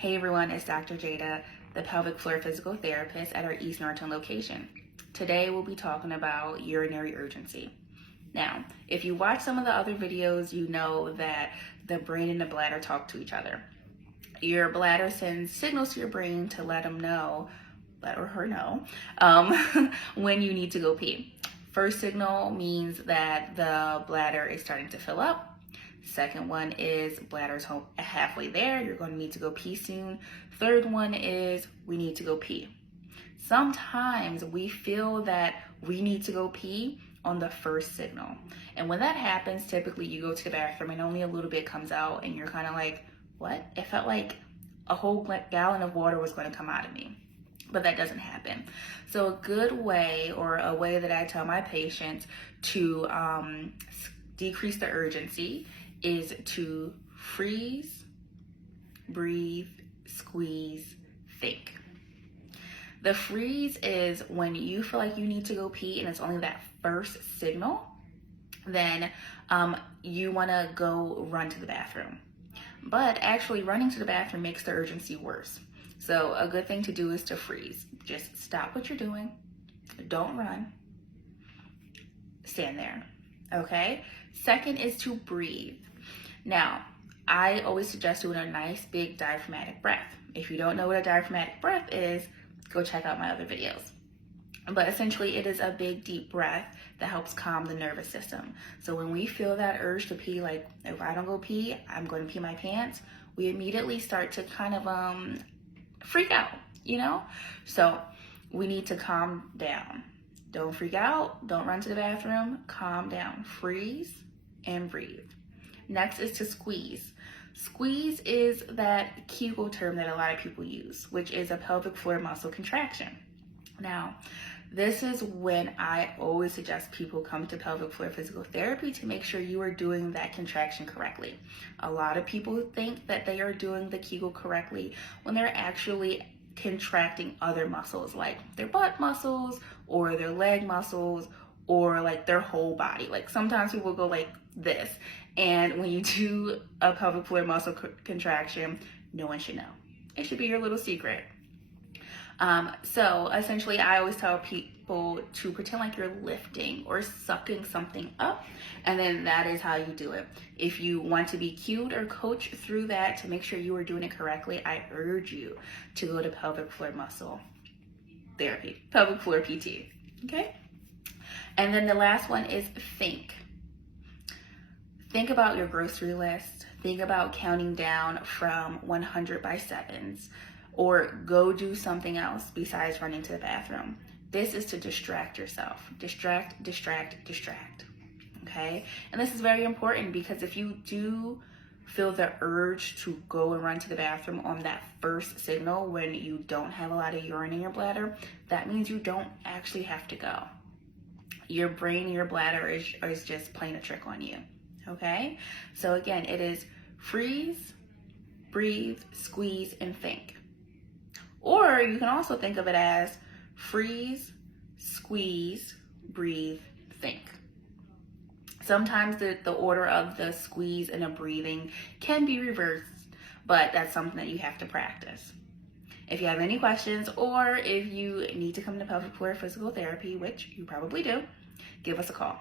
Hey everyone, it's Dr. Jada, the pelvic floor physical therapist at our East Norristown location. Today we'll be talking about urinary urgency. Now, if you watch some of the other videos, you know that the brain and the bladder talk to each other. Your bladder sends signals to your brain to let him know, let or her know, when you need to go pee. First signal means that the bladder is starting to fill up. Second one is bladder's halfway there, you're going to need to go pee soon. Third one is we need to go pee. Sometimes we feel that we need to go pee on the first signal. And when that happens, typically you go to the bathroom and only a little bit comes out and you're kind of like, what? It felt like a whole gallon of water was going to come out of me. But that doesn't happen. So a good way, or a way that I tell my patients to decrease the urgency, is to freeze, breathe, squeeze, think. The freeze is when you feel like you need to go pee and it's only that first signal, then you want to go run to the bathroom. But actually running to the bathroom makes the urgency worse. So a good thing to do is to freeze. Just stop what you're doing. Don't run. Stand there. Okay? Second is to breathe. Now, I always suggest doing a nice big diaphragmatic breath. If you don't know what a diaphragmatic breath is, go check out my other videos. But essentially, it is a big deep breath that helps calm the nervous system. So when we feel that urge to pee, like if I don't go pee, I'm going to pee my pants, we immediately start to kind of freak out, you know? So we need to calm down. Don't freak out, don't run to the bathroom, calm down, freeze and breathe. Next is to squeeze. Squeeze is that Kegel term that a lot of people use, which is a pelvic floor muscle contraction. Now, this is when I always suggest people come to pelvic floor physical therapy to make sure you are doing that contraction correctly. A lot of people think that they are doing the Kegel correctly when they're actually contracting other muscles, like their butt muscles or their leg muscles or like their whole body. Like sometimes people go like this, and when you do a pelvic floor muscle contraction, no one should know. It should be your little secret. So essentially, I always tell people to pretend like you're lifting or sucking something up, and then that is how you do it. If you want to be cued or coached through that to make sure you are doing it correctly, I urge you to go to pelvic floor muscle therapy, pelvic floor PT, okay? And then the last one is think. Think about your grocery list. Think about counting down from 100 by sevens. Or go do something else besides running to the bathroom. This is to distract yourself. Distract, distract, distract. Okay? And this is very important because if you do feel the urge to go and run to the bathroom on that first signal when you don't have a lot of urine in your bladder, that means you don't actually have to go. Your brain and your bladder is just playing a trick on you. Okay? So again, it is freeze, breathe, squeeze, and think. Or you can also think of it as freeze, squeeze, breathe, think. Sometimes the order of the squeeze and the breathing can be reversed, but that's something that you have to practice. If you have any questions or if you need to come to pelvic floor physical therapy, which you probably do, give us a call.